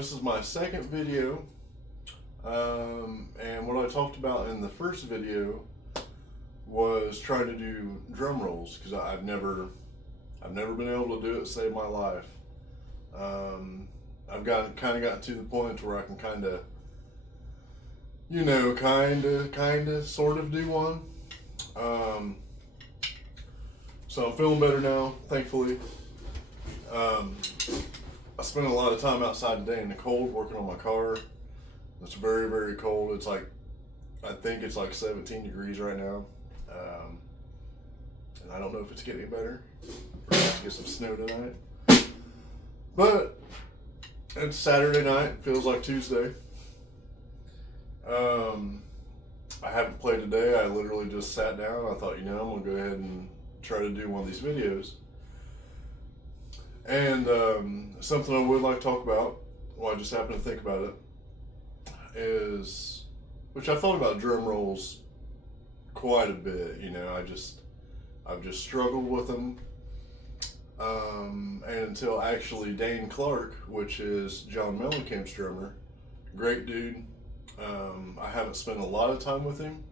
This is my second video, and what I talked about in the first video was trying to do drum rolls because I've never been able to do it to save my life. I've gotten to the point where I can kind of sort of do one. So I'm feeling better now, thankfully. I spent a lot of time outside today in the cold working on my car. It's very, very cold. It's like, I think it's like 17 degrees right now. And I don't know if it's getting better. We're going to have to get some snow tonight. But it's Saturday night. It feels like Tuesday. I haven't played today. I literally just sat down. I thought, I'm going to go ahead and try to do one of these videos. And something I would like to talk about, well, I just happened to think about it, is, which I thought about drum rolls quite a bit. I've just struggled with them. And until actually Dane Clark, which is John Mellencamp's drummer, great dude. I haven't spent a lot of time with him,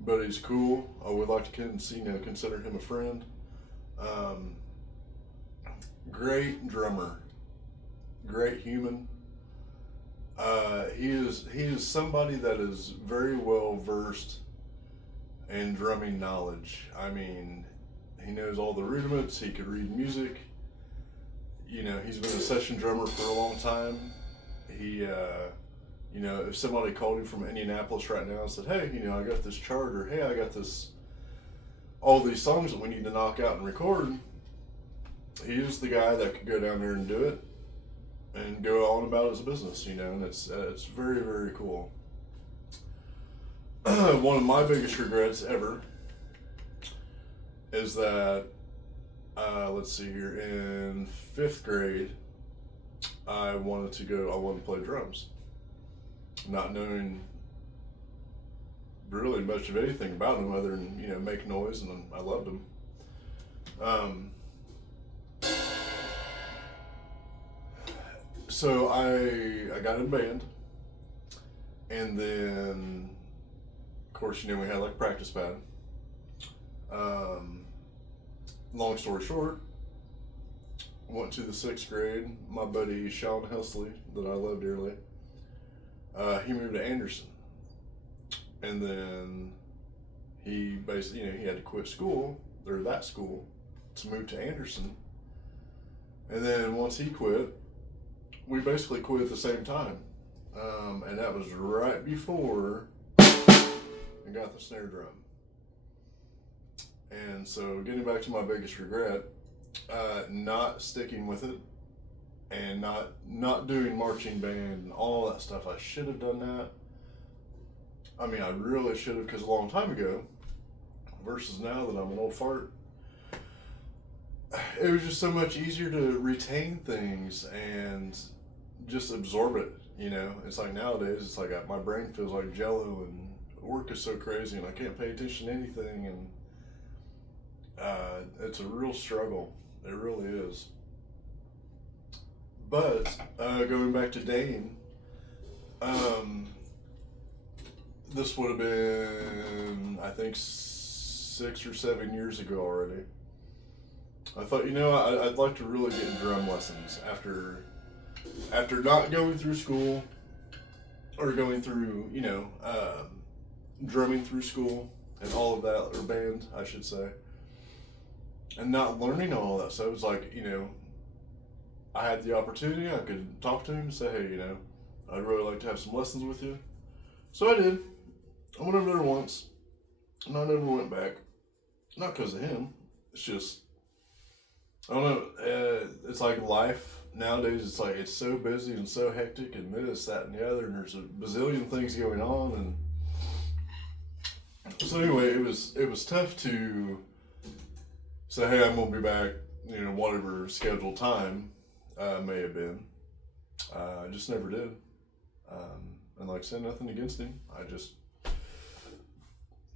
but he's cool. I would like to consider him a friend. Great drummer, great human. He is somebody that is very well versed in drumming knowledge. I mean, he knows all the rudiments. He could read music. He's been a session drummer for a long time. He, if somebody called him from Indianapolis right now and said, "Hey, I got this chart," or "Hey, I got all these songs that we need to knock out and record," he is the guy that could go down there and do it and go on about his business, and it's very, very cool. One of my biggest regrets ever is that, let's see here, in 5th grade, I wanted to play drums, not knowing really much of anything about them other than, make noise, and I loved them. So I got in a band, and then, of course, we had like practice band. Long story short, went to the 6th grade. My buddy Sean Hesley, that I love dearly, he moved to Anderson, and then he basically, he had to quit school, or that school, to move to Anderson. And then once he quit, we basically quit at the same time. And that was right before I got the snare drum. And so, getting back to my biggest regret, not sticking with it and not doing marching band and all that stuff. I should have done that. I mean, I really should have, because a long time ago, versus now that I'm an old fart, it was just so much easier to retain things and just absorb it. It's like nowadays, it's like my brain feels like jello, and work is so crazy, and I can't pay attention to anything, and it's a real struggle. It really is. But going back to Dane, this would have been, I think, 6 or 7 years ago already. I thought, I'd like to really get drum lessons after not going through school, or going through, drumming through school and all of that, or band, I should say, and not learning all that. So it was like, I had the opportunity. I could talk to him and say, "Hey, I'd really like to have some lessons with you." So I did. I went over there once, and I never went back. Not because of him. It's just, I don't know. It's like life nowadays. It's like, it's so busy and so hectic, and this, that, and the other, and there's a bazillion things going on, and so anyway, it was tough to say, "Hey, I'm gonna be back," whatever scheduled time may have been. I just never did. And like I said, nothing against him.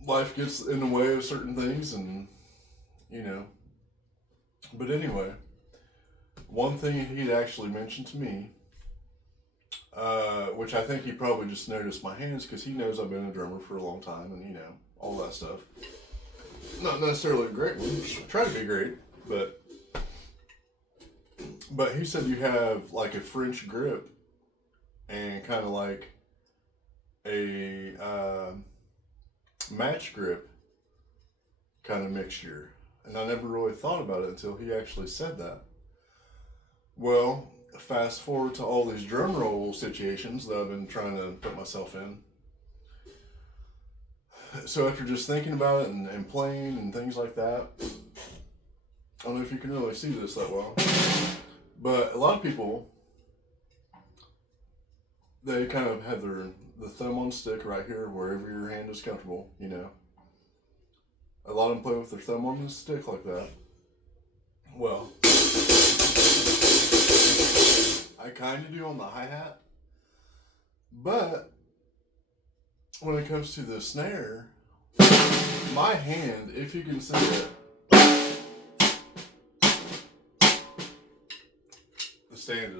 Life gets in the way of certain things, and but anyway, one thing he'd actually mentioned to me which I think he probably just noticed my hands because he knows I've been a drummer for a long time and, all that stuff. Not necessarily a great one. I try to be great, but he said you have like a French grip and kind of like a match grip kind of mixture. And I never really thought about it until he actually said that. Well, fast forward to all these drum roll situations that I've been trying to put myself in. So after just thinking about it and playing and things like that, I don't know if you can really see this that well, but a lot of people, they kind of have the thumb on stick right here wherever your hand is comfortable, A lot of them play with their thumb on the stick like that. Well, I kind of do on the hi-hat, but when it comes to the snare, my hand, if you can see it, the stand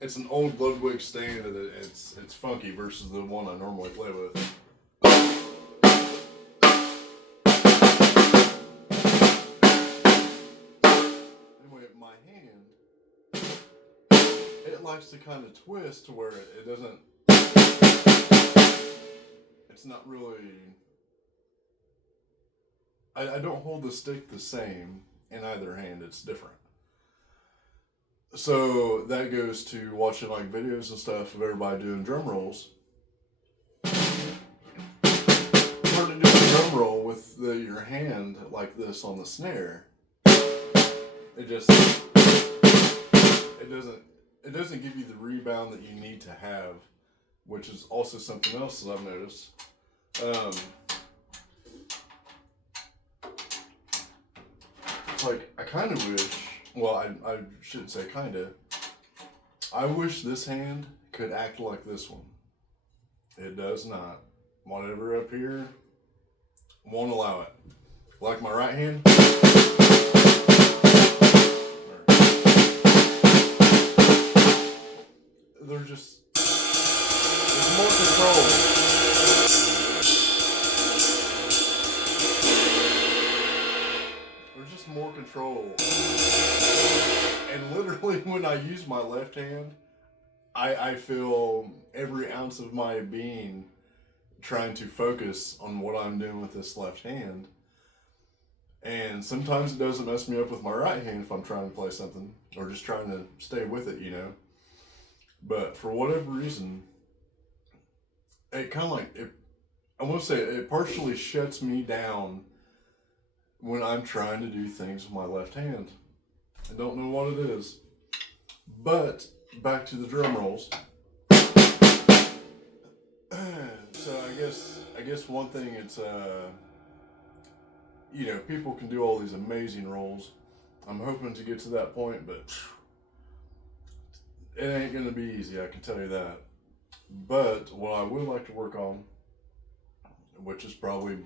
it's an old Ludwig stand and it's funky versus the one I normally play with. Anyway, my hand, it likes to kind of twist to where it doesn't, it's not really, I don't hold the stick the same in either hand, it's different. So that goes to watching like videos and stuff of everybody doing drum rolls. Learn to do a drum roll with your hand like this on the snare. It doesn't give you the rebound that you need to have, which is also something else that I've noticed. It's like I kind of wish. Well, I shouldn't say kinda. I wish this hand could act like this one. It does not. Whatever up here won't allow it. Like my right hand. There's more control. There's just more control. And literally when I use my left hand, I feel every ounce of my being trying to focus on what I'm doing with this left hand. And sometimes it doesn't mess me up with my right hand if I'm trying to play something or just trying to stay with it, But for whatever reason, it kind of like, I want to say it partially shuts me down when I'm trying to do things with my left hand. I don't know what it is. But back to the drum rolls. So I guess one thing it's people can do all these amazing rolls. I'm hoping to get to that point, but it ain't gonna be easy, I can tell you that. But what I would like to work on, which is probably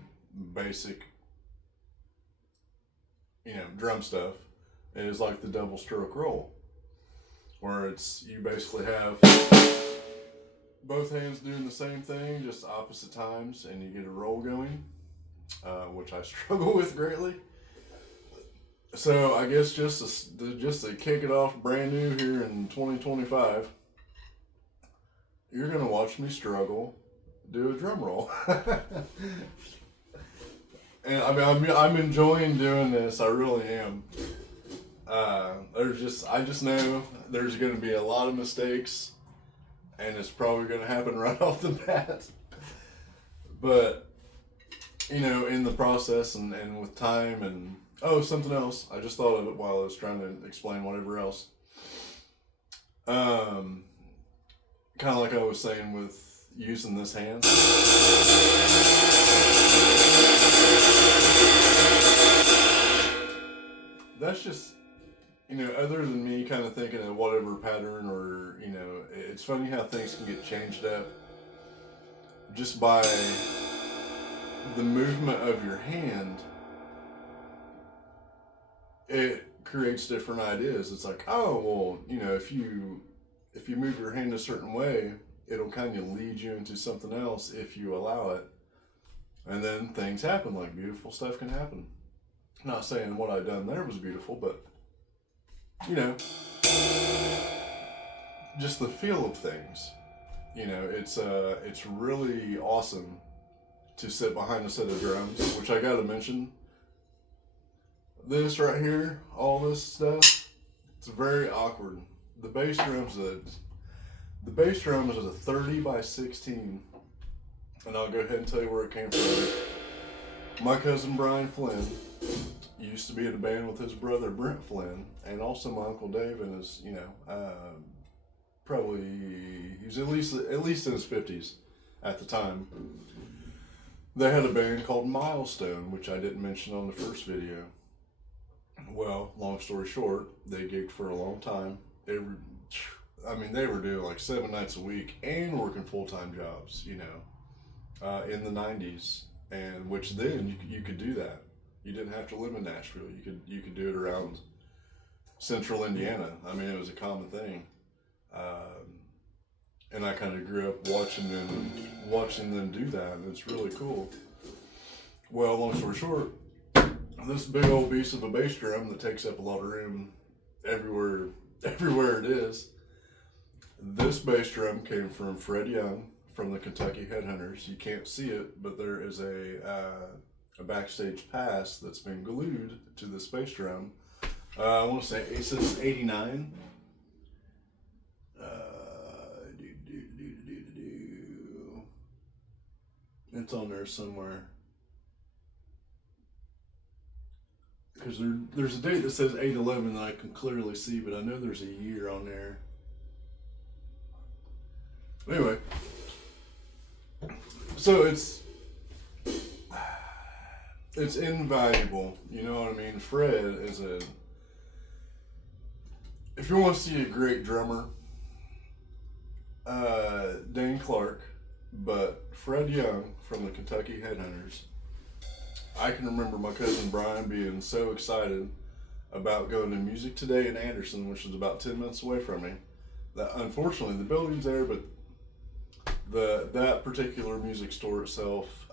basic, drum stuff, is like the double stroke roll, where you basically have both hands doing the same thing, just opposite times, and you get a roll going, which I struggle with greatly. So I guess just to kick it off brand new here in 2025, you're gonna watch me struggle do a drum roll. And I'm enjoying doing this. I really am. I just know there's gonna be a lot of mistakes, and it's probably gonna happen right off the bat. But in the process and with time and something else. I just thought of it while I was trying to explain whatever else. Kind of like I was saying with using this hand. That's just, other than me kind of thinking of whatever pattern or, it's funny how things can get changed up just by the movement of your hand. It creates different ideas. It's like, if you if you move your hand a certain way, it'll kind of lead you into something else if you allow it. And then things happen, like beautiful stuff can happen. Not saying what I done there was beautiful, but you know, just the feel of things. You know, it's really awesome to sit behind a set of drums, which I gotta mention. This right here, all this stuff, it's very awkward. The bass drums, the bass drum is a 30 by 16, and I'll go ahead and tell you where it came from. My cousin Brian Flynn used to be in a band with his brother Brent Flynn, and also my uncle Dave, and his, probably he was at least in his 50s at the time. They had a band called Milestone, which I didn't mention on the first video. Well, long story short, they gigged for a long time. They were doing like 7 nights a week and working full-time jobs, in the 90s, and which then you could do that. You didn't have to live in Nashville. You could do it around central Indiana. I mean, it was a common thing. And I kind of grew up watching them do that, and it's really cool. Well, long story short, this big old beast of a bass drum that takes up a lot of room everywhere it is. This bass drum came from Fred Young from the Kentucky Headhunters. You can't see it, but there is a backstage pass that's been glued to this bass drum. I want to say it says 89. It's on there somewhere. Because there's a date that says 8/11 that I can clearly see, but I know there's a year on there. Anyway, so it's invaluable. You know what I mean? Fred is if you want to see a great drummer, Dane Clark, but Fred Young from the Kentucky Headhunters. I can remember my cousin Brian being so excited about going to Music Today in Anderson, which is about 10 minutes away from me. That unfortunately the building's there, but that particular music store itself,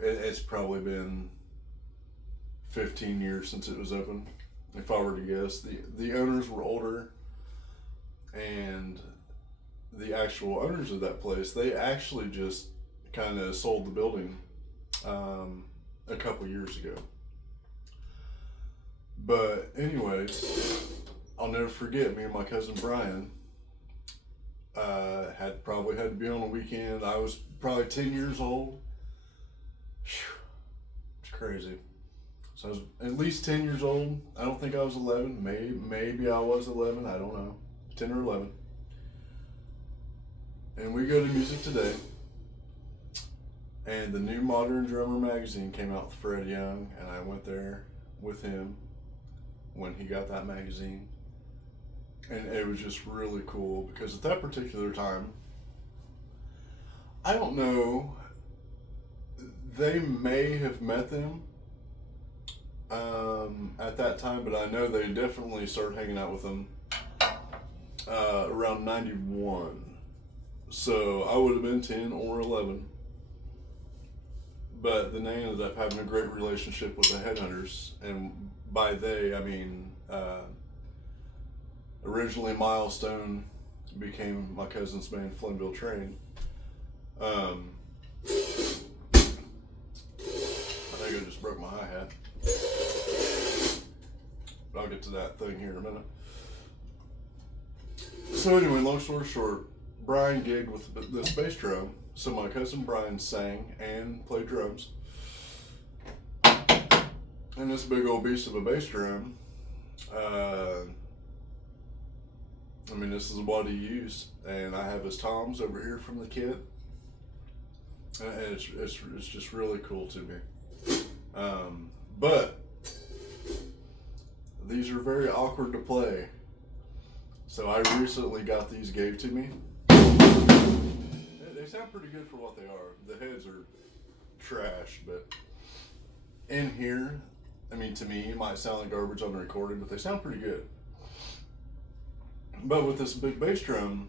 it's probably been 15 years since it was open, if I were to guess. The owners were older, and the actual owners of that place, they actually just kind of sold the building a couple years ago. But anyways, I'll never forget, me and my cousin Brian had to be on a weekend. I was probably 10 years old. It's crazy. So I was at least 10 years old. I don't think I was 11. Maybe I was 11. I don't know. 10 or 11. And we go to Music Today. And the New Modern Drummer magazine came out with Fred Young, and I went there with him when he got that magazine. And it was just really cool because at that particular time, I don't know, they may have met them at that time, but I know they definitely started hanging out with them around 91. So I would have been 10 or 11. But then they ended up having a great relationship with the Headhunters, and by they, I mean, originally Milestone became my cousin's band, Flinville Train. I think I just broke my hi-hat. But I'll get to that thing here in a minute. So anyway, long story short, Brian gigged with this bass drum. So my cousin Brian sang and played drums. And this big old beast of a bass drum, this is what he used. And I have his toms over here from the kit. And it's just really cool to me. But these are very awkward to play. So I recently got these gave to me. They sound pretty good for what they are. The heads are trash, but in here, to me, it might sound like garbage on the recording, but they sound pretty good. But with this big bass drum,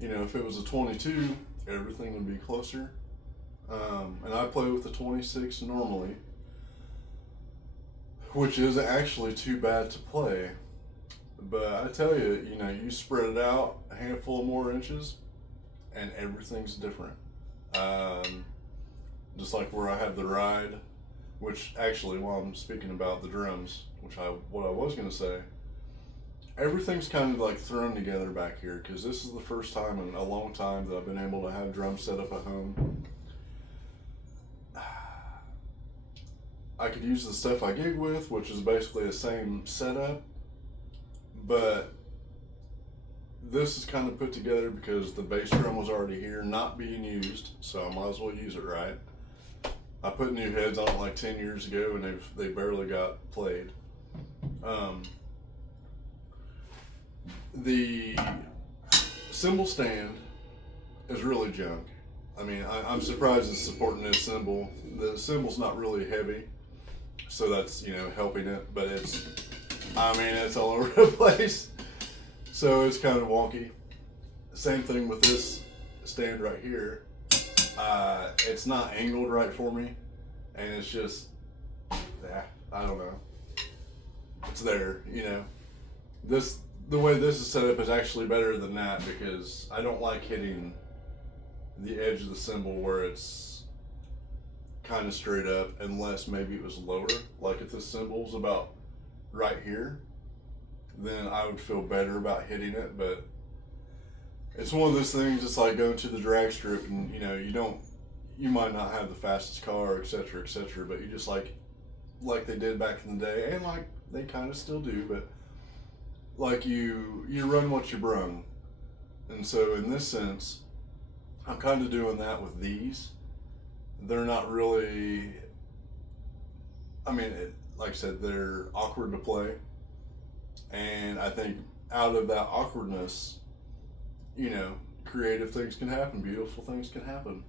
you know, if it was a 22, everything would be closer. And I play with the 26 normally, which isn't actually too bad to play. But I tell you, you know, you spread it out a handful more inches, and everything's different. Um, just like where I have the ride, which actually, while I'm speaking about the drums, what I was gonna say, everything's kind of like thrown together back here because this is the first time in a long time that I've been able to have drums set up at home. I could use the stuff I gig with, which is basically the same setup, but this is kind of put together because the bass drum was already here, not being used, so I might as well use it right. I put new heads on it like 10 years ago, and they barely got played. The cymbal stand is really junk. I mean, I'm surprised it's supporting this cymbal. The cymbal's not really heavy, so that's, you know, helping it, but it's all over the place, so it's kind of wonky. Same thing with this stand right here. It's not angled right for me, and it's just, I don't know. It's there, you know. The way this is set up is actually better than that because I don't like hitting the edge of the cymbal where it's kind of straight up, unless maybe it was lower. Like if this cymbal's about right here, then I would feel better about hitting it. But it's one of those things. It's like going to the drag strip, and you know, you might not have the fastest car, etc., etc., but you just like they did back in the day, and like they kind of still do, but like you run what you brung. And so in this sense, I'm kind of doing that with these. They're not really, like I said, they're awkward to play, and I think out of that awkwardness, you know, creative things can happen, beautiful things can happen.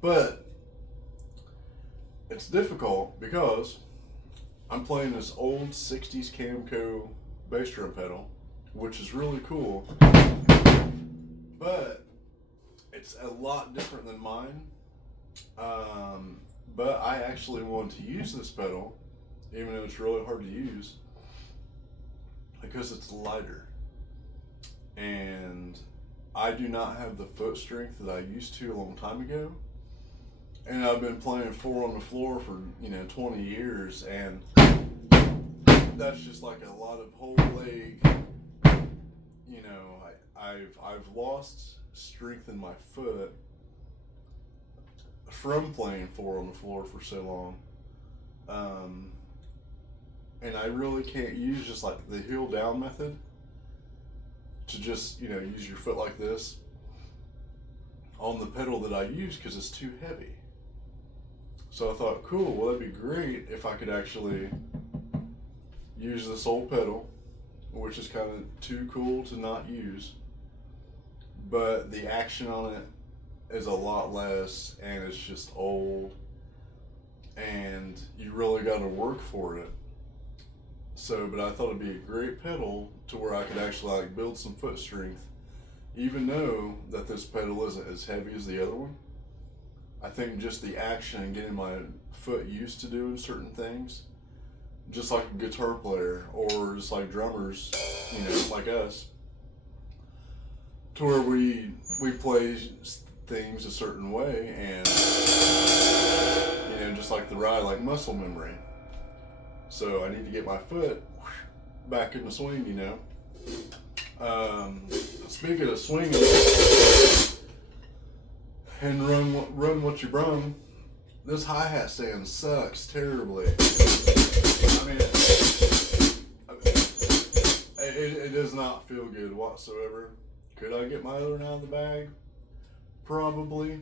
But it's difficult because I'm playing this old 60s Camco bass drum pedal, which is really cool, but it's a lot different than mine. But I actually want to use this pedal, even though it's really hard to use, because it's lighter. And I do not have the foot strength that I used to a long time ago. And I've been playing 4 on the floor for, 20 years, and that's just like a lot of whole leg. I've lost strength in my foot from playing 4 on the floor for so long. And I really can't use just like the heel down method to just, use your foot like this on the pedal that I use because it's too heavy. So I thought, cool, well, that'd be great if I could actually use this old pedal, which is kind of too cool to not use. But the action on it is a lot less, and it's just old, and you really got to work for it. So, but I thought it'd be a great pedal to where I could actually like build some foot strength, even though that this pedal isn't as heavy as the other one. I think just the action and getting my foot used to doing certain things, just like a guitar player or just like drummers, like us, to where we play things a certain way, and just like the ride, like muscle memory. So I need to get my foot back in the swing, Speaking of swinging and run what you brung, this hi-hat stand sucks terribly. It does not feel good whatsoever. Could I get my other one out of the bag? Probably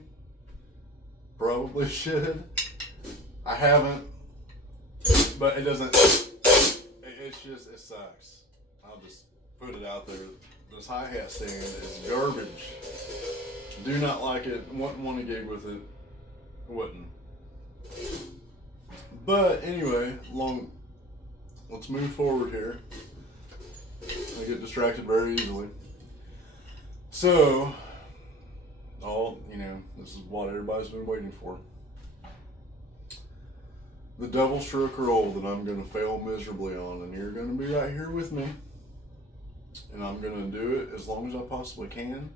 should. I haven't, but it doesn't. It sucks. I'll just put it out there. This hi-hat stand is garbage. Do not like it. Wouldn't want to gig with it. Wouldn't. But anyway, let's move forward here. I get distracted very easily. So, this is what everybody's been waiting for. The double stroke roll that I'm going to fail miserably on, and you're going to be right here with me. And I'm going to do it as long as I possibly can.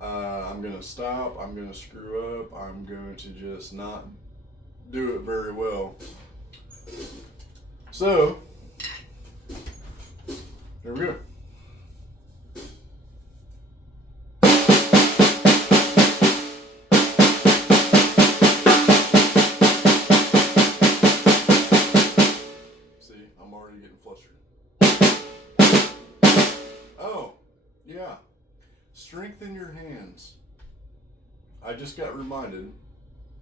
I'm going to stop, I'm going to screw up, I'm going to just not do it very well. So, there we go. See, I'm already getting flustered. Oh, yeah. Strengthen your hands. I just got reminded,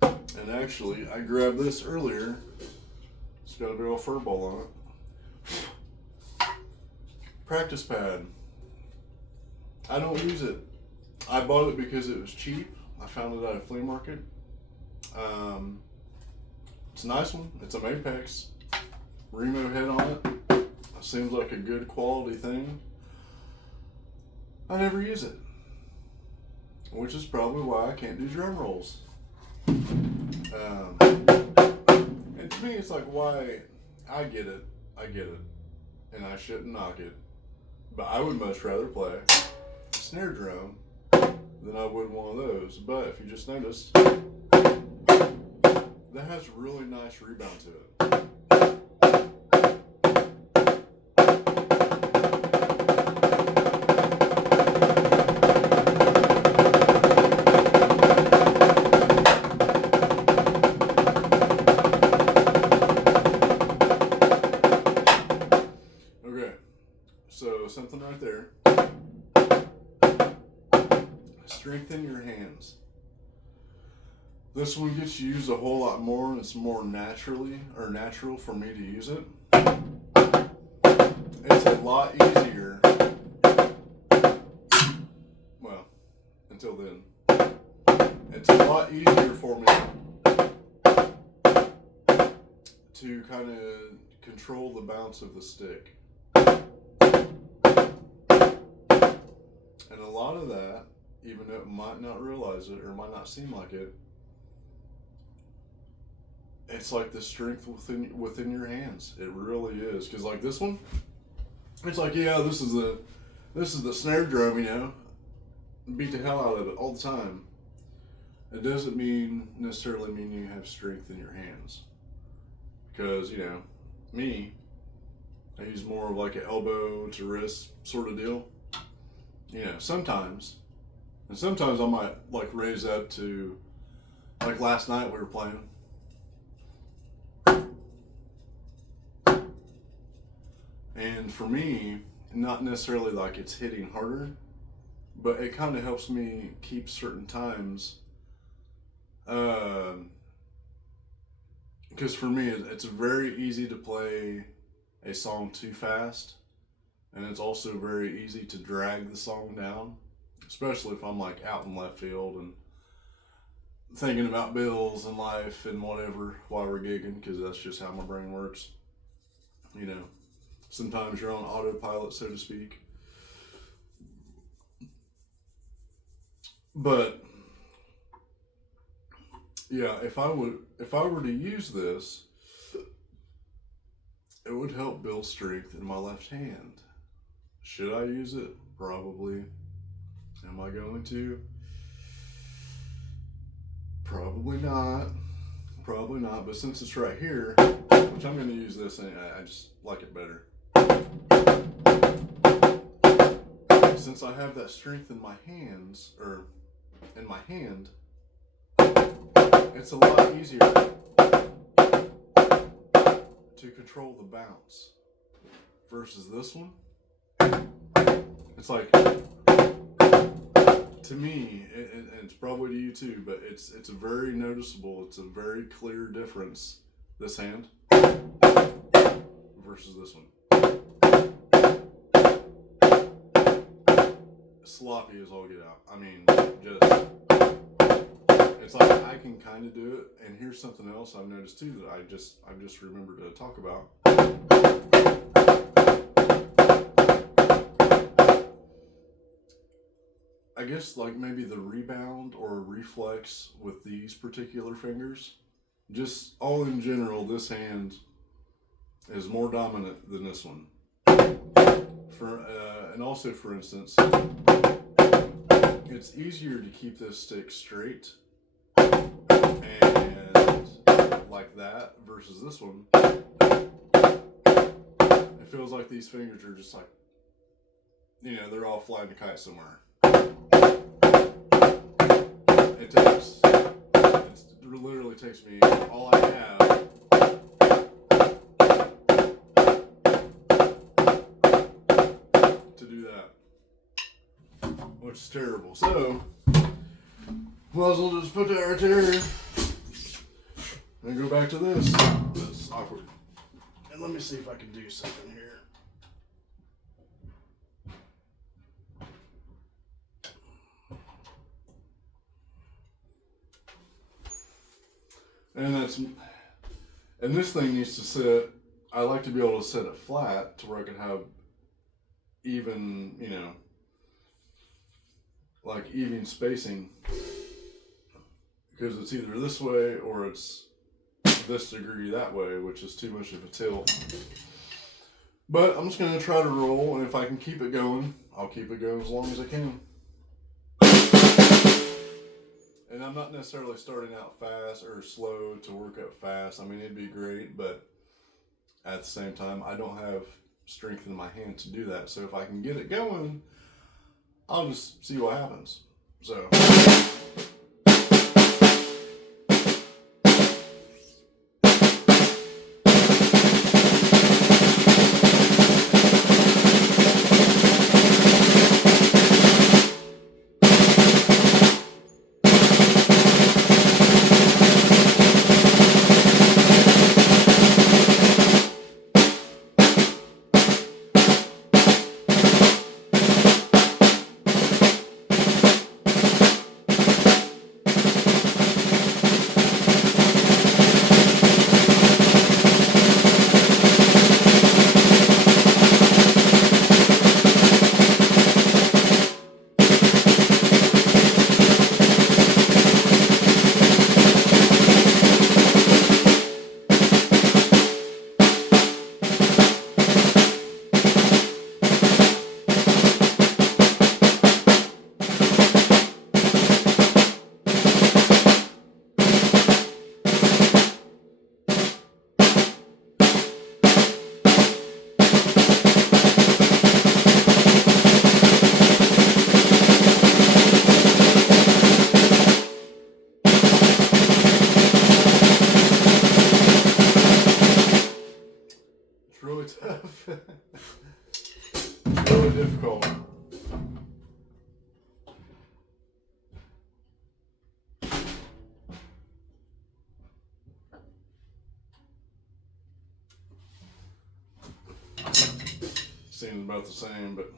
and actually, I grabbed this earlier. It's got a big old fur ball on it. Practice pad. I don't use it. I bought it because it was cheap. I found it at a flea market. It's a nice one. It's a Mapex. Remo head on it. Seems like a good quality thing. I never use it, which is probably why I can't do drum rolls. And to me, it's like, why? I get it, and I shouldn't knock it, but I would much rather play a snare drum than I would one of those. But if you just noticed, that has really nice rebound to it. So something right there. Strengthen your hands. This one gets used a whole lot more, and it's more natural for me to use it. It's a lot easier. Well, until then. It's a lot easier for me to kind of control the bounce of the stick. And a lot of that, even though it might not realize it or might not seem like it, it's like the strength within your hands. It really is. Because like this one, it's like, yeah, this is the snare drum, beat the hell out of it all the time. It doesn't necessarily mean you have strength in your hands. Because, me, I use more of like an elbow to wrist sort of deal. Sometimes. And sometimes I might like raise that to, like last night we were playing. And for me, not necessarily like it's hitting harder, but it kind of helps me keep certain times. Because for me, it's very easy to play a song too fast. And it's also very easy to drag the song down, especially if I'm like out in left field and thinking about bills and life and whatever while we're gigging, because that's just how my brain works. Sometimes you're on autopilot, so to speak. But yeah, if I were to use this, it would help build strength in my left hand. Should I use it? Probably. Am I going to? Probably not. But since it's right here, which I'm going to use this, and I just like it better. Since I have that strength in my hands, or in my hand, it's a lot easier to control the bounce versus this one. It's like, to me, and it's probably to you too, but it's very noticeable. It's a very clear difference, this hand versus this one. Sloppy as all get out. It's like I can kind of do it. And here's something else I've noticed too that I've just remembered to talk about. I guess like maybe the rebound or reflex with these particular fingers. Just all in general, this hand is more dominant than this one. And also, for instance, it's easier to keep this stick straight and like that versus this one. It feels like these fingers are just like, they're all flying a kite somewhere. It literally takes me all I have to do that, which is terrible. So, might as well just put that right there and go back to this. That's awkward. And let me see if I can do something here. And this thing needs to sit. I like to be able to set it flat to where I can have even, like even spacing, because it's either this way or it's this degree that way, which is too much of a tilt. But I'm just going to try to roll, and if I can keep it going, I'll keep it going as long as I can. And I'm not necessarily starting out fast or slow to work up fast. I mean, it'd be great, but at the same time, I don't have strength in my hand to do that. So if I can get it going, I'll just see what happens. So. Really tough. Really difficult. Seems about the same, but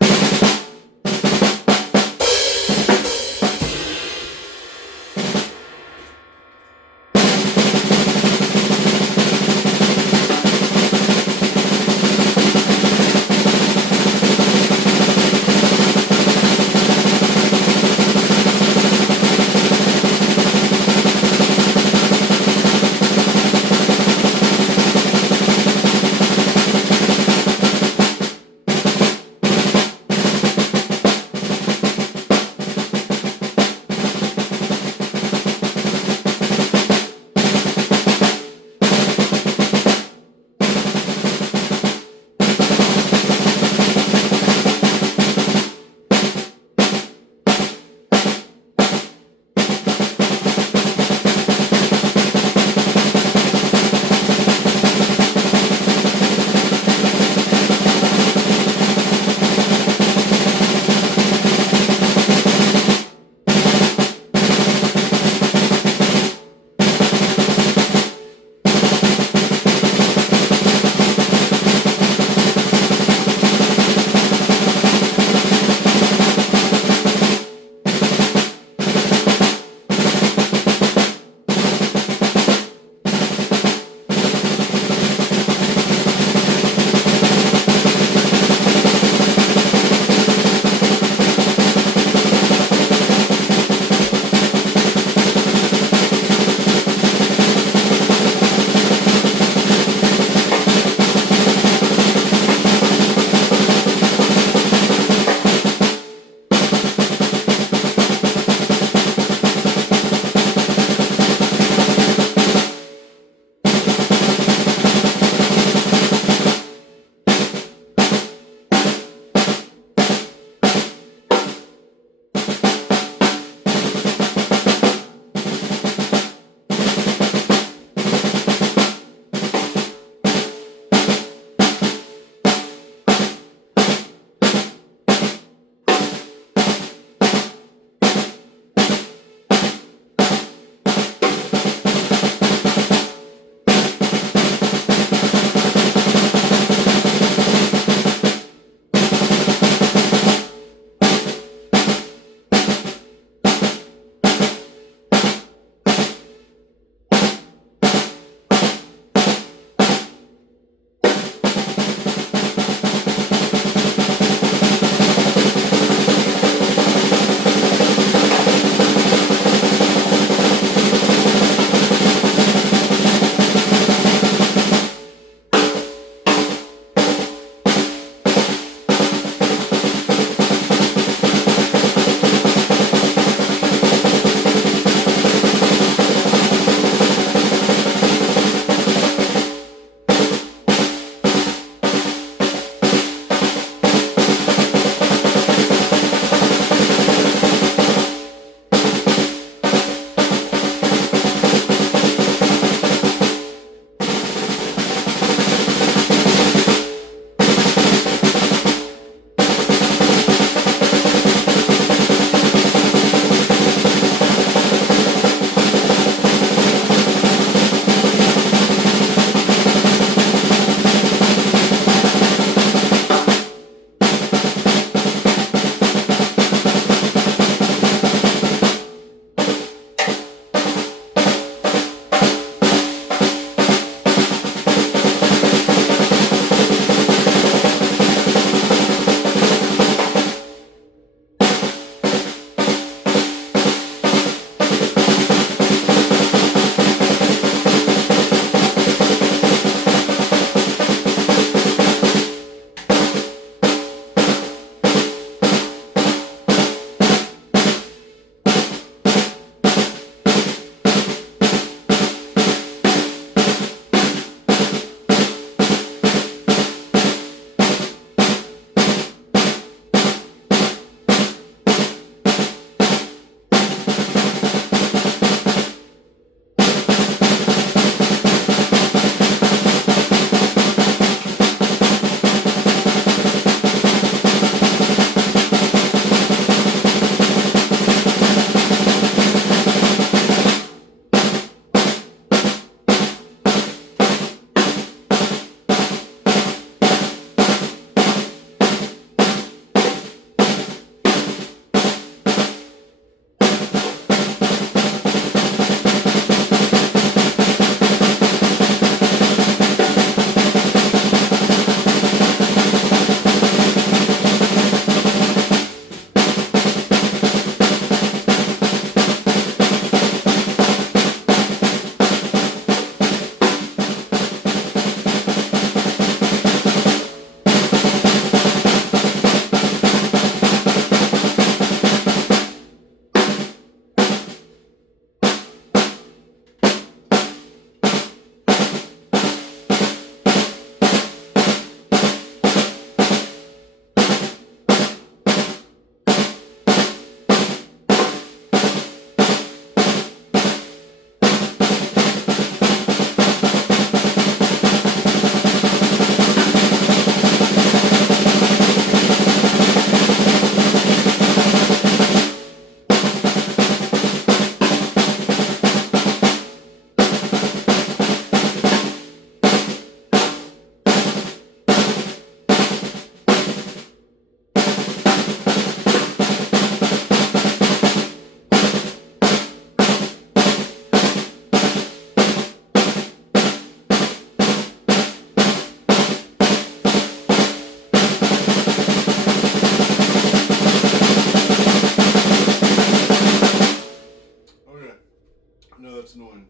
No, that's annoying.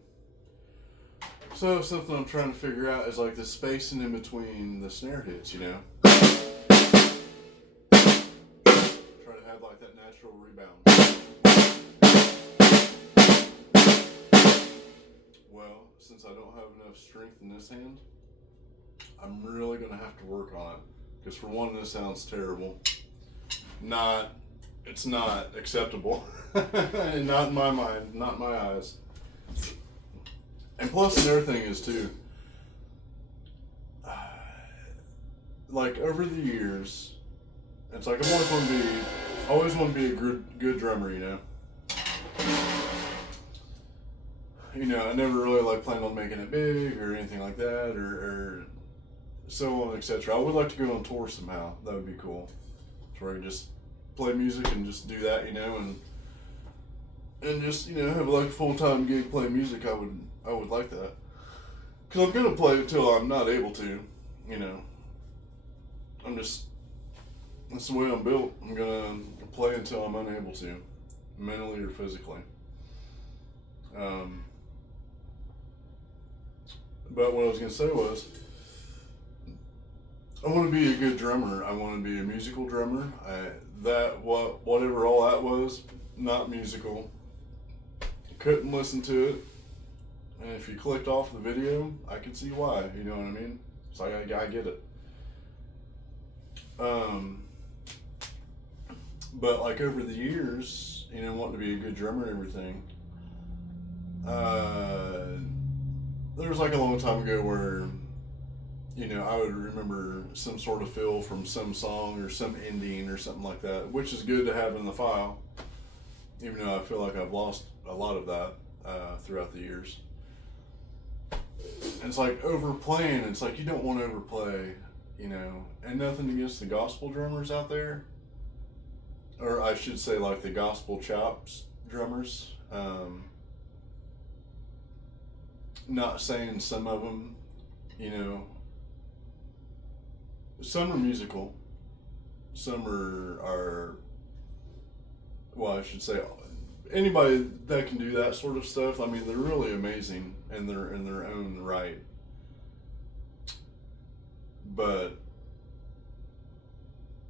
So something I'm trying to figure out is like the spacing in between the snare hits, you know? Try to have like that natural rebound. Well, since I don't have enough strength in this hand, I'm really going to have to work on it. Because for one, this sounds terrible. It's not acceptable. Not in my mind, not in my eyes. And plus another thing is too, like over the years, it's like I always want to be a good drummer, you know. You know, I never really like planned on making it big or anything like that, or so on, etc. I would like to go on tour somehow. That would be cool. So where I could just play music and just do that, you know, and just, you know, have like a full-time gig playing music. I would like that. Because I'm going to play it till I'm not able to, you know. That's the way I'm built. I'm going to play until I'm unable to, mentally or physically. But what I was going to say was, I want to be a good drummer. I want to be a musical drummer. Whatever all that was, not musical. Couldn't listen to it. And if you clicked off the video, I can see why. You know what I mean? It's like I get it. But like over the years, you know, wanting to be a good drummer and everything, there was like a long time ago where, you know, I would remember some sort of feel from some song or some ending or something like that, which is good to have in the file, even though I feel like I've lost a lot of that throughout the years. And it's like overplaying, it's like you don't want to overplay, you know, and nothing against the gospel drummers out there, or I should say like the gospel chops drummers. Not saying some of them, you know, some are musical, some are well, I should say anybody that can do that sort of stuff, I mean, they're really amazing in their own right. But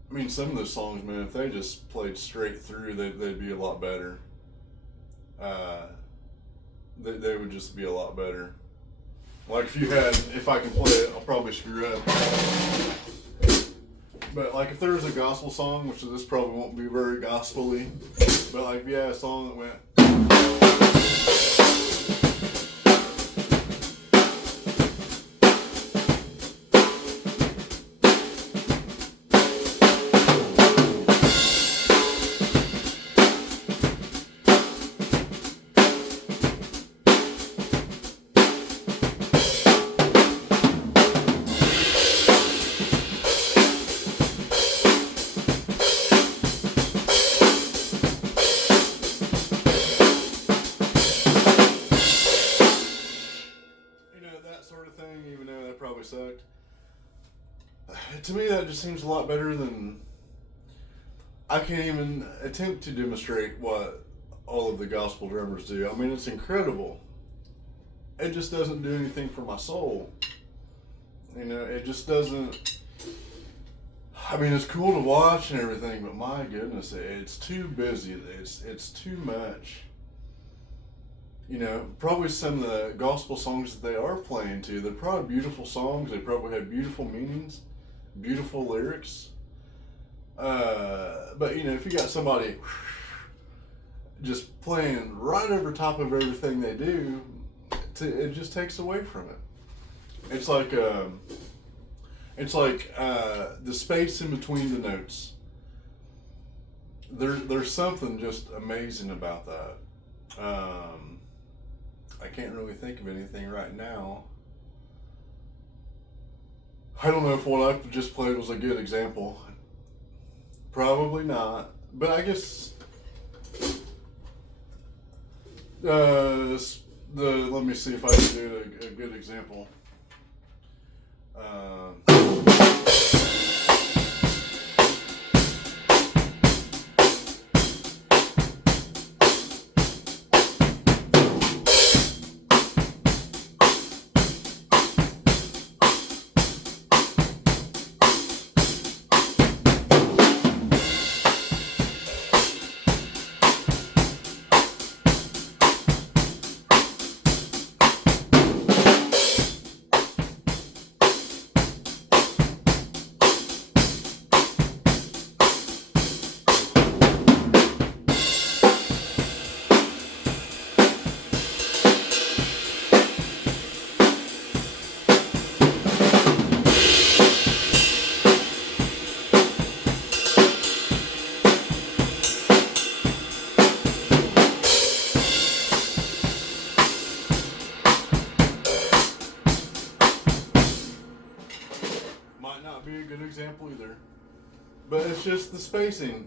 I mean, some of those songs, man, if they just played straight through, they'd be a lot better. They would just be a lot better. Like if I can play it, I'll probably screw up. But like if there was a gospel song, which this probably won't be very gospel-y, but like if you had a song that went, sort of thing, even though that probably sucked. To me, that just seems a lot better than. I can't even attempt to demonstrate what all of the gospel drummers do. I mean, it's incredible. It just doesn't do anything for my soul. You know, it just doesn't. I mean, it's cool to watch and everything, but my goodness, it's too busy. It's too much. You know, probably some of the gospel songs that they are playing too, they're probably beautiful songs. They probably have beautiful meanings, beautiful lyrics. But, you know, if you got somebody just playing right over top of everything they do, it just takes away from it. It's like the space in between the notes. There's something just amazing about that. I can't really think of anything right now. I don't know if what I just played was a good example. Probably not. But I guess let me see if I can do a good example. good example either. But it's just the spacing.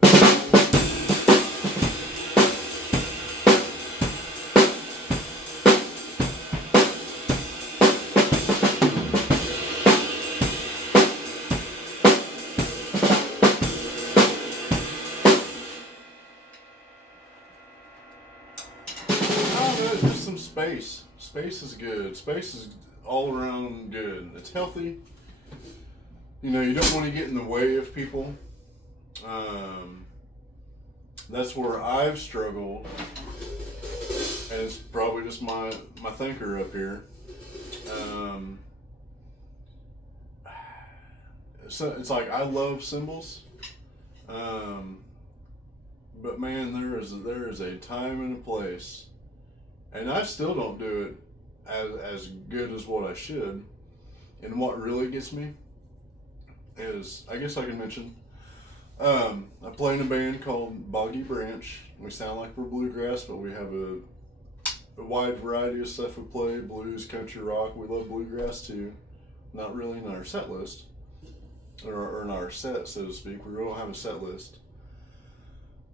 Just some space. Space is good. Space is all around good. It's healthy. You know, you don't want to get in the way of people. That's where I've struggled, and it's probably just my thinker up here. So it's like I love cymbals, but man, there is a time and a place, and I still don't do it as good as what I should. And what really gets me is, I guess I can mention, I play in a band called Boggy Branch. We sound like we're bluegrass, but we have a wide variety of stuff we play: blues, country, rock. We love bluegrass too. Not really in our set list, or in our set, so to speak. We don't have a set list.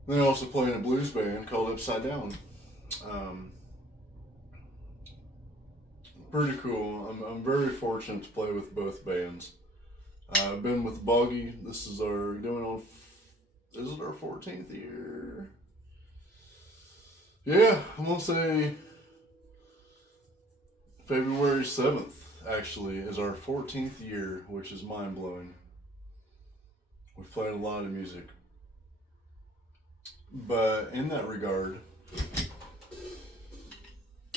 Then I also play in a blues band called Upside Down. Pretty cool. I'm very fortunate to play with both bands. I've been with Boggy. This is our 14th year? Yeah, I'm gonna say February 7th actually is our 14th year, which is mind blowing. We've played a lot of music, but in that regard,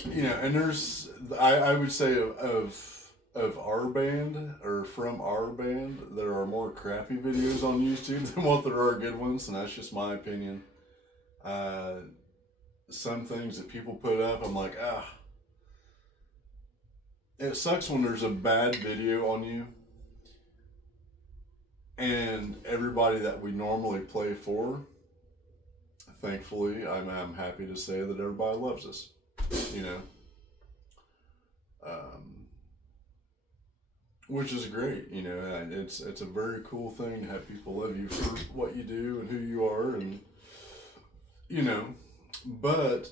you know, and there's, I would say of our band, or from our band, there are more crappy videos on YouTube than what there are good ones, and that's just my opinion. Some things that people put up, I'm like, it sucks when there's a bad video on you, and everybody that we normally play for, thankfully, I'm happy to say that everybody loves us, you know. Which is great, you know, and it's a very cool thing to have people love you for what you do and who you are, and, you know, but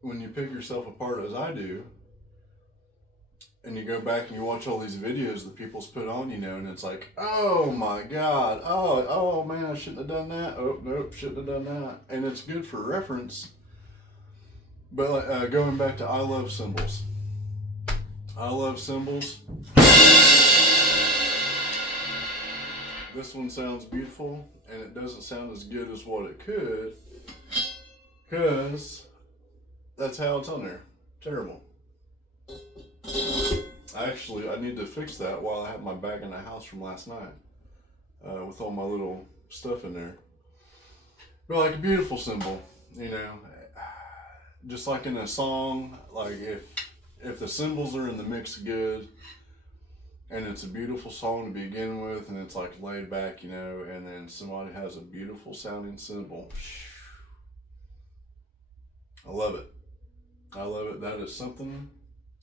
when you pick yourself apart as I do, and you go back and you watch all these videos that people's put on, you know, and it's like, oh my God, oh man, I shouldn't have done that, oh nope, shouldn't have done that, and it's good for reference. But going back to I love cymbals. I love cymbals. This one sounds beautiful, and it doesn't sound as good as what it could, because that's how it's on there. Terrible. Actually, I need to fix that while I have my bag in the house from last night, with all my little stuff in there. But like a beautiful cymbal, you know, just like in a song, like if the cymbals are in the mix good, and it's a beautiful song to begin with, and it's like laid back, you know, and then somebody has a beautiful sounding cymbal. I love it. I love it. That is something.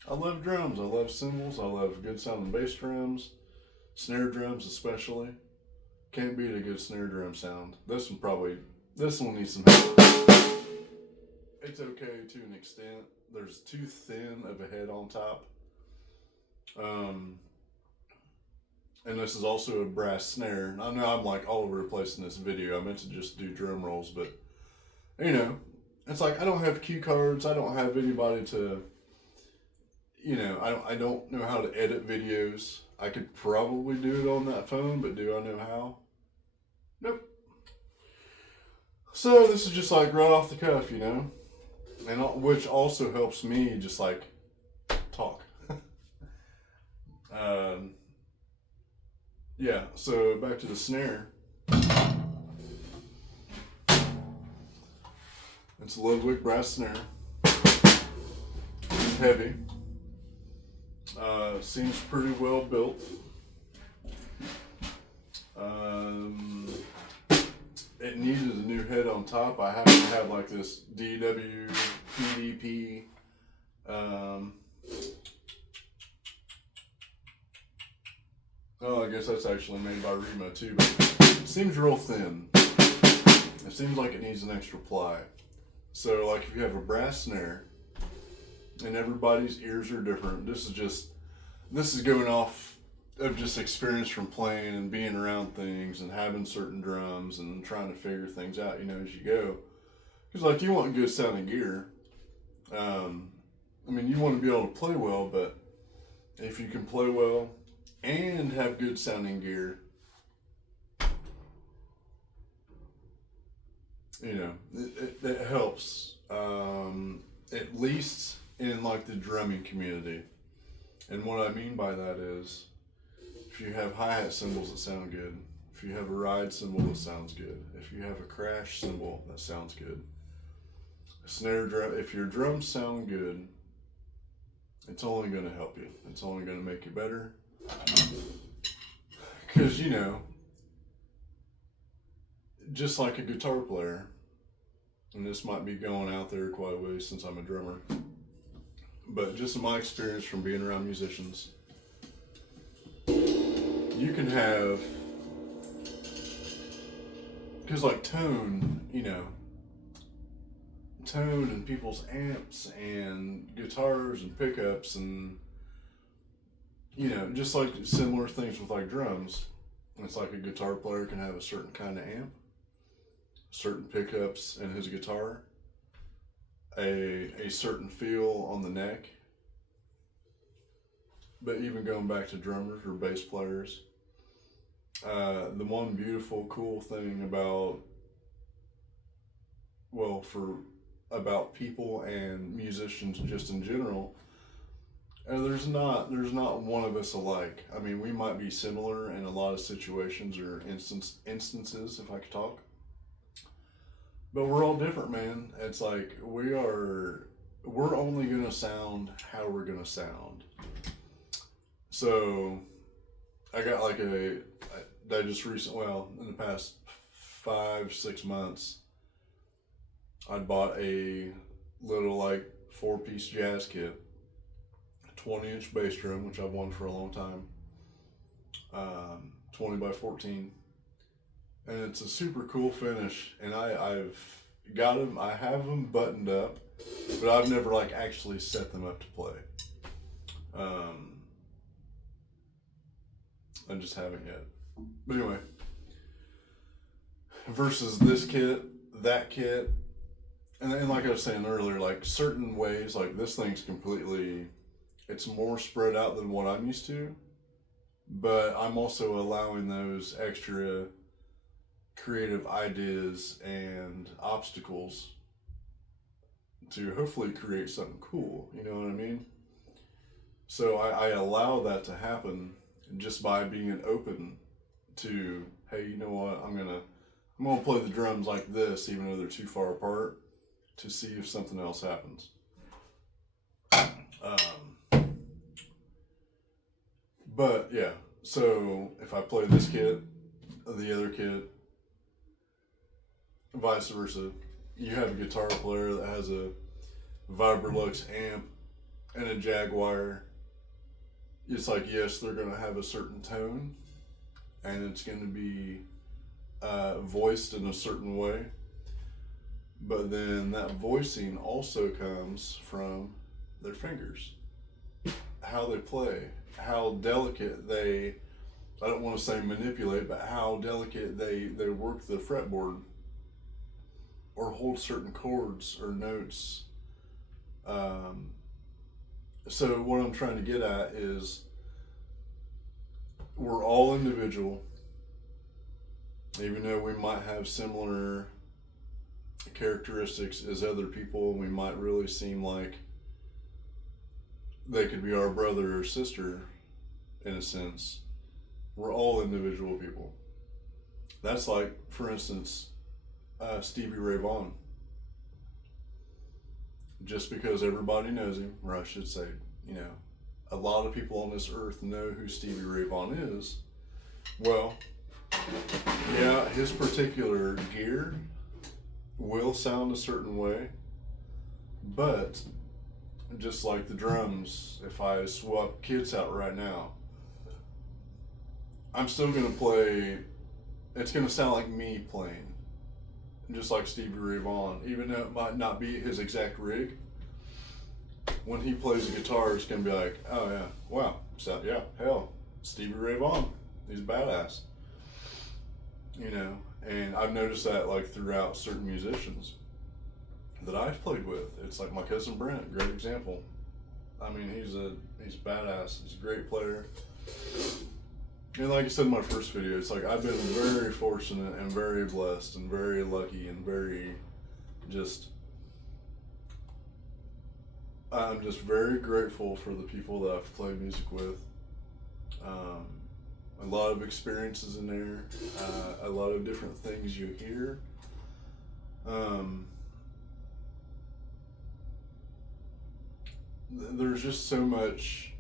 I love drums. I love cymbals. I love good sounding bass drums, snare drums especially. Can't beat a good snare drum sound. This one needs some help. It's okay to an extent. There's too thin of a head on top. And this is also a brass snare. I know I'm like all over the place in this video. I meant to just do drum rolls, but you know, it's like I don't have cue cards. I don't have anybody to, you know, I don't know how to edit videos. I could probably do it on that phone, but do I know how? Nope. So this is just like right off the cuff, you know, and which also helps me just like talk. Yeah, so back to the snare. It's a Ludwig brass snare. It's heavy. Seems pretty well built. It needed a new head on top. I happen to have like this DW PDP Oh, I guess that's actually made by Remo too, but it seems real thin. It seems like it needs an extra ply. So, like if you have a brass snare, and everybody's ears are different. This is going off of just experience from playing and being around things and having certain drums and trying to figure things out, as you go. Because like you want good sounding gear. I mean, you want to be able to play well, but if you can play well and have good sounding gear, it helps. At least in like the drumming community. And what I mean by that is, if you have hi-hat cymbals that sound good, if you have a ride cymbal that sounds good, if you have a crash cymbal that sounds good, a snare drum, if your drums sound good, it's only going to help you. It's only going to make you better. Because, just like a guitar player, and this might be going out there quite a ways since I'm a drummer, but just in my experience from being around musicians, you can have, because like tone and people's amps and guitars and pickups and, just like similar things with like drums. It's like a guitar player can have a certain kind of amp, certain pickups in his guitar, a certain feel on the neck. But even going back to drummers or bass players, the one beautiful, cool thing about people and musicians just in general, there's not one of us alike. I mean, we might be similar in a lot of situations or instances, if I could talk. But we're all different, man. It's like we're only gonna sound how we're gonna sound. So I got like in the past 5-6 months, I bought a little like 4-piece jazz kit, a 20-inch bass drum, which I've won for a long time, 20 by 14. And it's a super cool finish, and I've got them. I have them buttoned up, but I've never like actually set them up to play. I just haven't yet. But anyway, versus this kit, that kit, and like I was saying earlier, like certain ways, like this thing's it's more spread out than what I'm used to, but I'm also allowing those extra creative ideas and obstacles to hopefully create something cool, you know what I mean? So I allow that to happen just by being open to, hey, you know what, I'm gonna play the drums like this even though they're too far apart, to see if something else happens. But yeah, so if I play this kit, the other kit, vice versa. You have a guitar player that has a Vibrolux amp and a Jaguar. It's like, yes, they're going to have a certain tone, and it's going to be voiced in a certain way. But then that voicing also comes from their fingers, how they play, how delicate they, I don't want to say manipulate, but how delicate they work the fretboard or hold certain chords or notes. So what I'm trying to get at is we're all individual, even though we might have similar characteristics as other people. We might really seem like they could be our brother or sister in a sense. We're all individual people. That's like, for instance, Stevie Ray Vaughan. Just because everybody knows him, or I should say, a lot of people on this earth know who Stevie Ray Vaughan is. Well, yeah, his particular gear will sound a certain way, but just like the drums, if I swap kits out right now, I'm still gonna play. It's gonna sound like me playing, just like Stevie Ray Vaughan, even though it might not be his exact rig. When he plays the guitar, it's gonna be like, oh yeah, wow, so yeah, hell, Stevie Ray Vaughan, he's badass, you know. And I've noticed that like throughout certain musicians that I've played with. It's like my cousin Brent, great example. I mean, he's badass. He's a great player. And like I said in my first video, it's like I've been very fortunate and very blessed and very lucky and very just. I'm just very grateful for the people that I've played music with. A lot of experiences in there, a lot of different things you hear. There's just so much.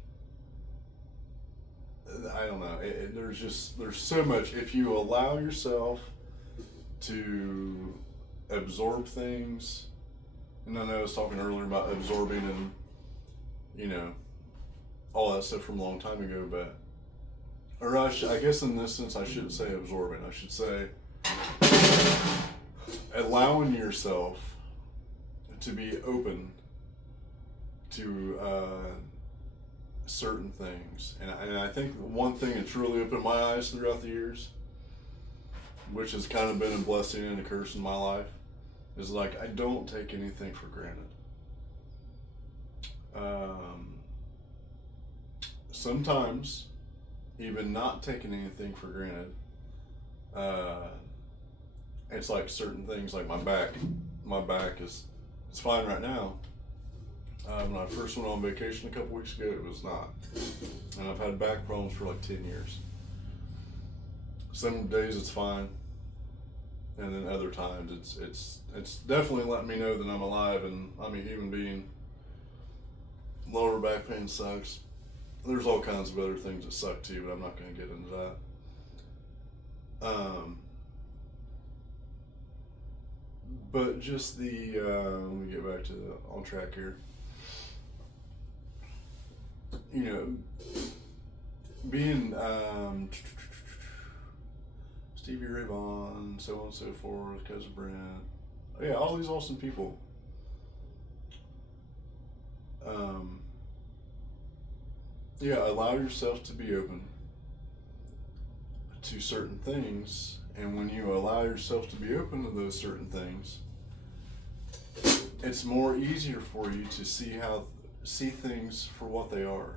I don't know. There's so much if you allow yourself to absorb things. And I know I was talking earlier about absorbing and, you know, all that stuff from a long time ago, but, or I guess in this sense I shouldn't say absorbing. I should say allowing yourself to be open to certain things. And I think one thing that's really opened my eyes throughout the years, which has kind of been a blessing and a curse in my life, is like I don't take anything for granted. Sometimes, even not taking anything for granted, it's like certain things like my back. My back is it's fine right now. When I first went on vacation a couple weeks ago, it was not, and I've had back problems for like 10 years. Some days it's fine. And then other times it's definitely letting me know that I'm alive and I'm a human being. Lower back pain sucks. There's all kinds of other things that suck too, but I'm not going to get into that. But just the let me get back to on track here. You know, being Stevie Ray Vaughan, so on and so forth, Cousin Brent. Oh, yeah, all these awesome people. Yeah, allow yourself to be open to certain things, and when you allow yourself to be open to those certain things, it's more easier for you to see things for what they are.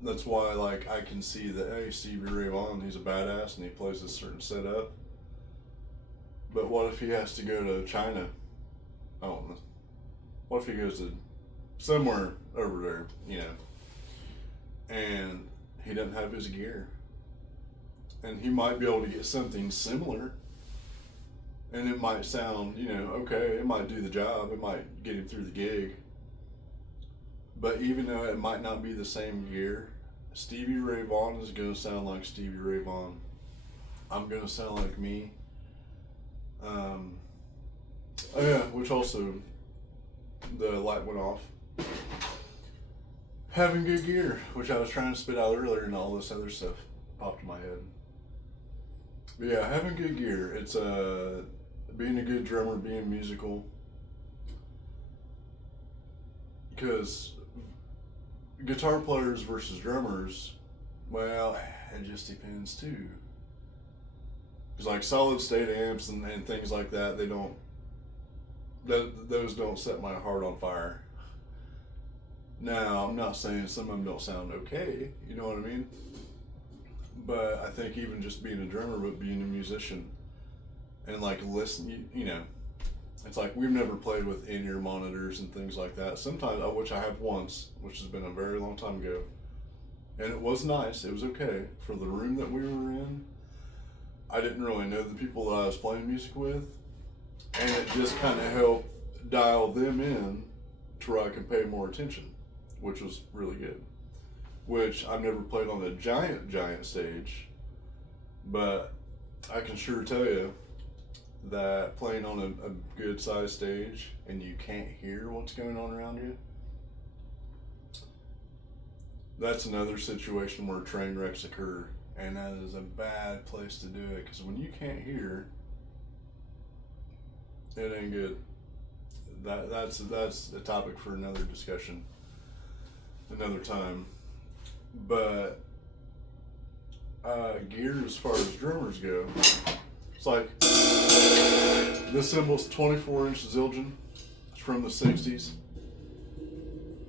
That's why, like, I can see that, hey, Stevie Ray Vaughan, he's a badass and he plays a certain setup. But what if he has to go to China? I don't know. What if he goes to somewhere over there, you know, and he doesn't have his gear? And he might be able to get something similar. And it might sound, you know, okay, it might do the job. It might get him through the gig. But even though it might not be the same gear, Stevie Ray Vaughan is going to sound like Stevie Ray Vaughan. I'm going to sound like me. Oh yeah, which also, the light went off. Having good gear, which I was trying to spit out earlier, and all this other stuff popped in my head. But yeah, having good gear. It's being a good drummer, being musical. Because guitar players versus drummers, well, it just depends too. Because like solid state amps and things like that, those don't set my heart on fire. Now, I'm not saying some of them don't sound okay, you know what I mean? But I think even just being a drummer, but being a musician, and like listen, you know, it's like we've never played with in-ear monitors and things like that. Sometimes, which I have once, which has been a very long time ago, and it was nice. It was okay for the room that we were in. I didn't really know the people that I was playing music with, and it just kind of helped dial them in to where I can pay more attention, which was really good. Which I've never played on a giant stage, but I can sure tell you that playing on a good sized stage and you can't hear what's going on around you, that's another situation where train wrecks occur, and that is a bad place to do it because when you can't hear, it ain't good. That's a topic for another discussion, another time. But gear as far as drummers go, it's like this cymbal's 24-inch Zildjian. It's from the 60s.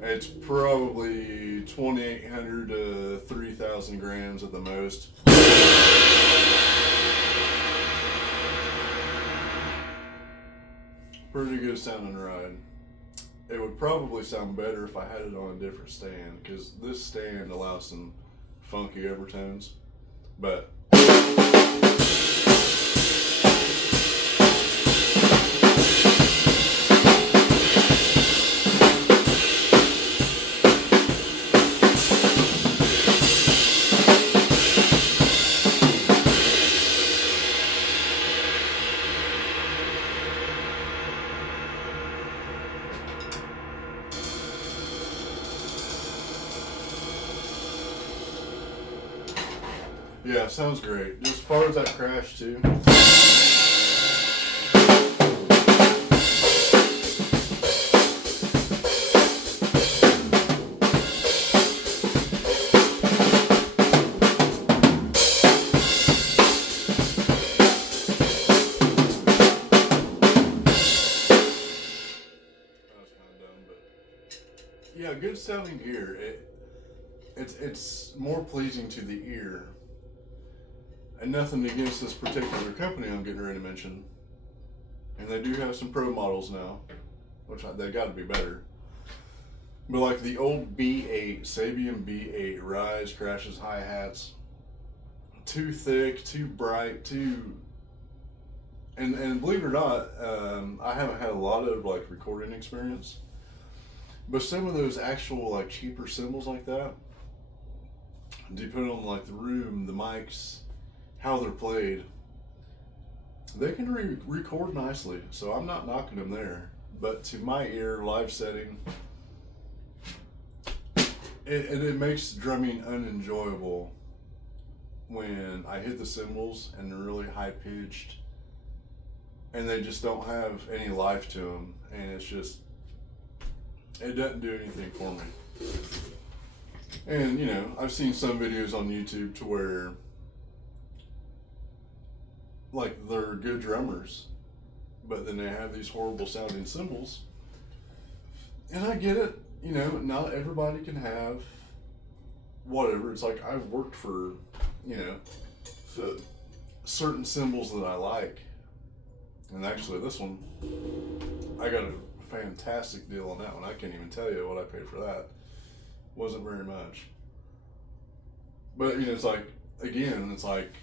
It's probably 2,800 to 3,000 grams at the most. Pretty good sounding ride. It would probably sound better if I had it on a different stand, because this stand allows some funky overtones. But yeah, sounds great. As far as that crash too. Yeah, good sounding gear. It's more pleasing to the ear. And nothing against this particular company I'm getting ready to mention. And they do have some pro models now, they got to be better. But like the old B8, Sabian B8, rise, crashes, hi-hats, too thick, too bright, and believe it or not, I haven't had a lot of like recording experience. But some of those actual like cheaper cymbals like that, depending on like the room, the mics, how they're played, they can record nicely. So I'm not knocking them there. But to my ear, live setting, it makes drumming unenjoyable when I hit the cymbals and they're really high pitched and they just don't have any life to them, and it's just, it doesn't do anything for me. And you know, I've seen some videos on YouTube to where like they're good drummers, but then they have these horrible sounding cymbals. And I get it, you know, not everybody can have whatever. It's like I've worked for, you know, certain cymbals that I like. And actually this one, I got a fantastic deal on that one. I can't even tell you what I paid for that. Wasn't very much. But you know, it's like, again, it's like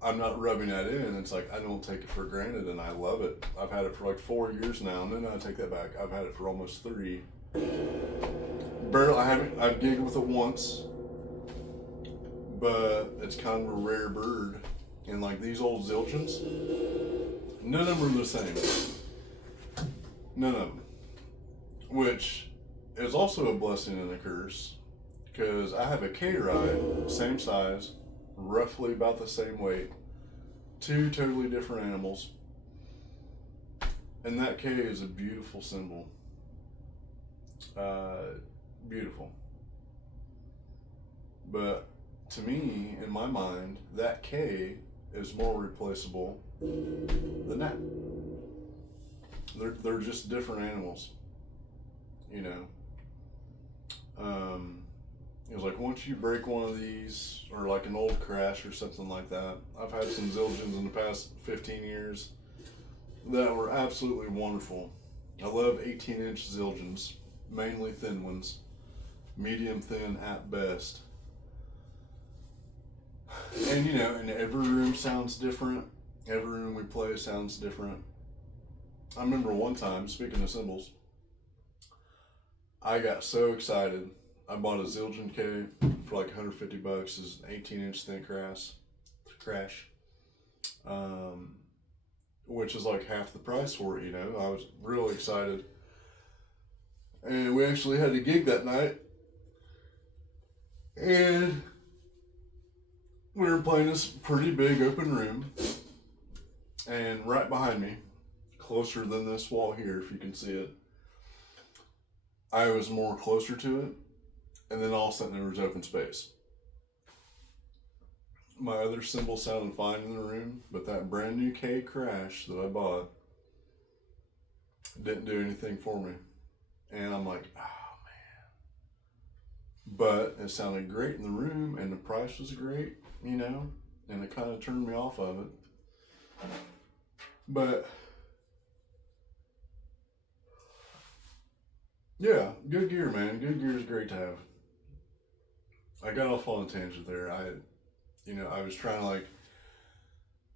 I'm not rubbing that in. It's like I don't take it for granted, and I love it. I've had it for like 4 years now, and then I take that back. I've had it for almost 3. Barely, I've gigged with it once, but it's kind of a rare bird. And like these old Zildjians, none of them are the same. None of them. Which is also a blessing and a curse, because I have a K-Ride, same size, roughly about the same weight, 2 totally different animals, and that K is a beautiful cymbal. Beautiful. But to me, in my mind, that K is more replaceable than that. They're just different animals, you know. It was like once you break one of these, or like an old crash or something like that. I've had some Zildjians in the past 15 years that were absolutely wonderful. I love 18-inch Zildjians, mainly thin ones, medium thin at best. And you know, and every room sounds different. Every room we play sounds different. I remember one time, speaking of cymbals, I got so excited. I bought a Zildjian K for like $150. It's an 18-inch thin crash, which is like half the price for it, you know. I was really excited. And we actually had a gig that night. And we were playing this pretty big open room. And right behind me, closer than this wall here, if you can see it, I was more closer to it. And then all of a sudden there was open space. My other cymbal sounded fine in the room, but that brand new K Crash that I bought didn't do anything for me. And I'm like, oh man. But it sounded great in the room, and the price was great, you know, and it kind of turned me off of it. But yeah, good gear, man. Good gear is great to have. I got off on a tangent there. I was trying to like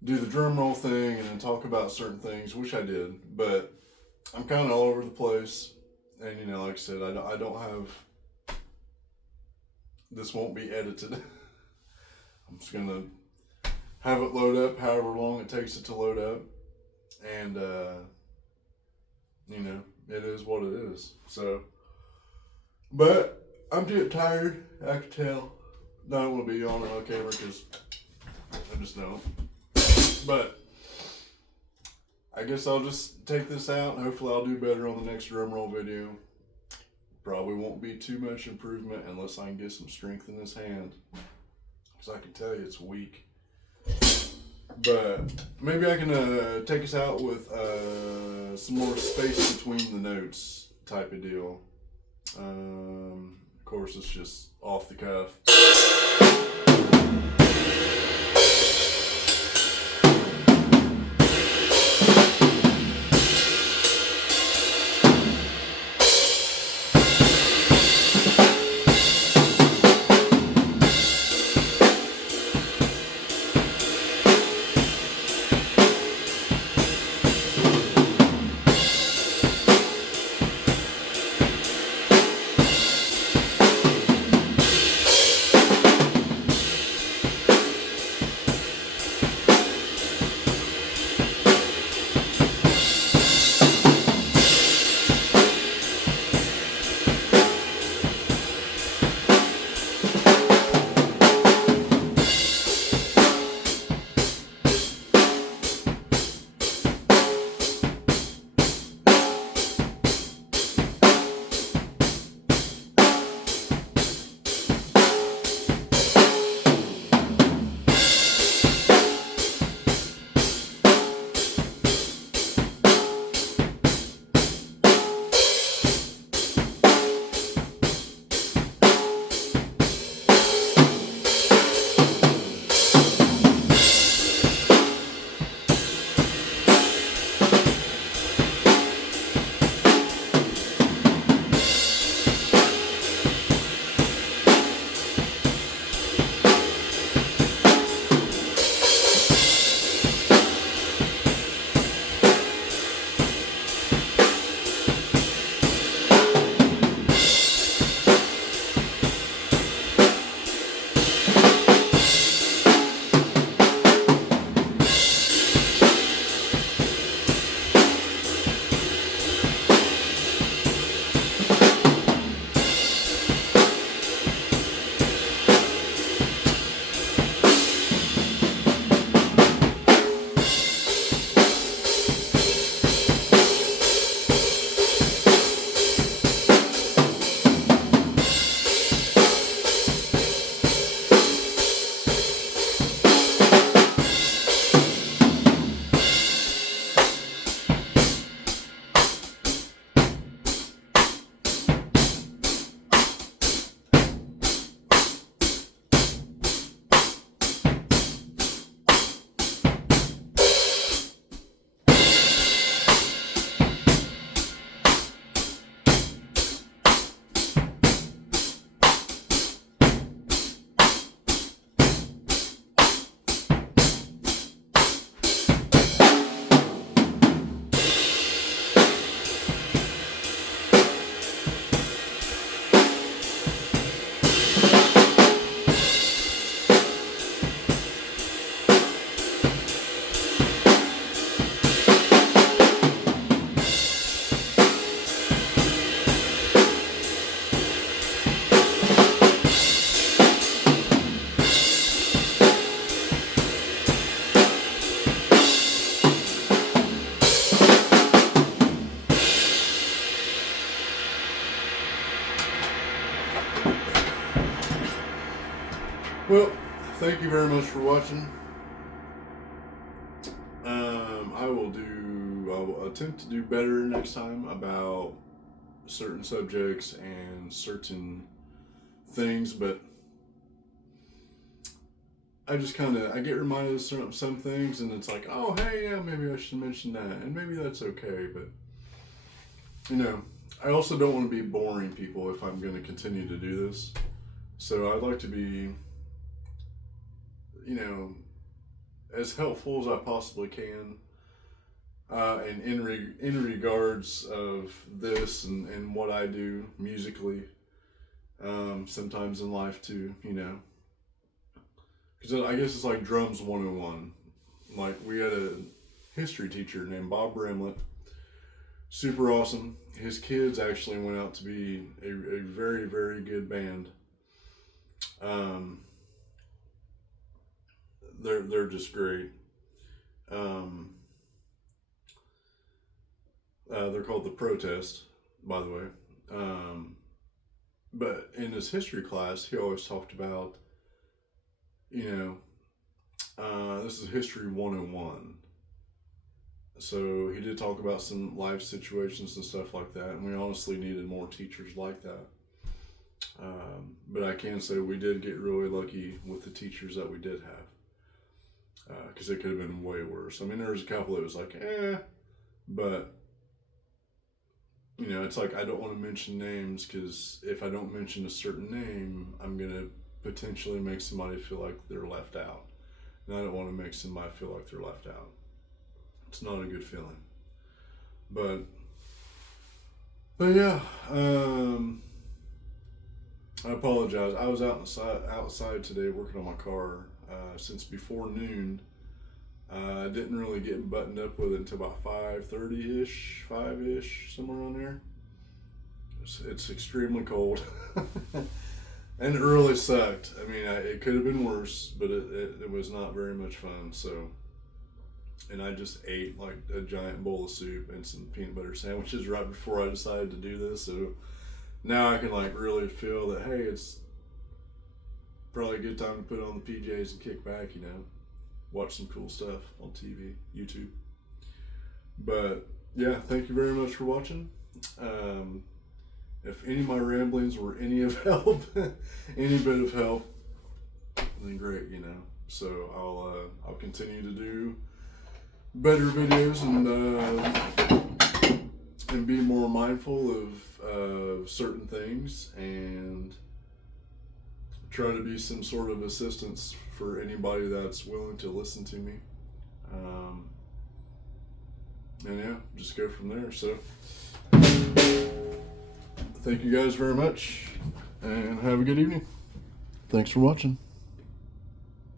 do the drum roll thing and then talk about certain things, which I did, but I'm kind of all over the place. And like I said, I don't have, this won't be edited. I'm just gonna have it load up however long it takes it to load up, and it is what it is. So, but I'm getting tired. I can tell. I don't want to be on camera because I just don't. But I guess I'll just take this out. Hopefully I'll do better on the next drum roll video. Probably won't be too much improvement unless I can get some strength in this hand, because I can tell you it's weak. But maybe I can take us out with some more space between the notes type of deal. Of course, it's just off the cuff. Well, thank you very much for watching. I will attempt to do better next time about certain subjects and certain things, but I just I get reminded of some things, and it's like, oh, hey, yeah, maybe I should mention that, and maybe that's okay, but, I also don't want to be boring people if I'm going to continue to do this, so I'd like to be, as helpful as I possibly can, and in regards of this and what I do musically, sometimes in life too, because I guess it's like drums 101. Like, we had a history teacher named Bob Bramlett, super awesome. His kids actually went out to be a very, very good band. They're just great. They're called The Protest, by the way. But in his history class, he always talked about, this is History 101. So he did talk about some life situations and stuff like that, and we honestly needed more teachers like that. But I can say we did get really lucky with the teachers that we did have, because it could have been way worse. I mean, there was a couple that was like, but it's like, I don't want to mention names, because if I don't mention a certain name, I'm going to potentially make somebody feel like they're left out. And I don't want to make somebody feel like they're left out. It's not a good feeling. But yeah, I apologize. I was outside today working on my car since before noon. I didn't really get buttoned up with it until about 5:30-ish, 5-ish, somewhere around there. It's extremely cold. And it really sucked. I mean, it could have been worse, but it was not very much fun. So, and I just ate like a giant bowl of soup and some peanut butter sandwiches right before I decided to do this. So now I can like really feel that, hey, it's probably a good time to put on the PJs and kick back, watch some cool stuff on TV, YouTube. But yeah, thank you very much for watching. If any of my ramblings were any of help, any bit of help, then great, So I'll continue to do better videos and be more mindful of certain things, and try to be some sort of assistance for anybody that's willing to listen to me. And yeah, just go from there. So thank you guys very much, and have a good evening. Thanks for watching.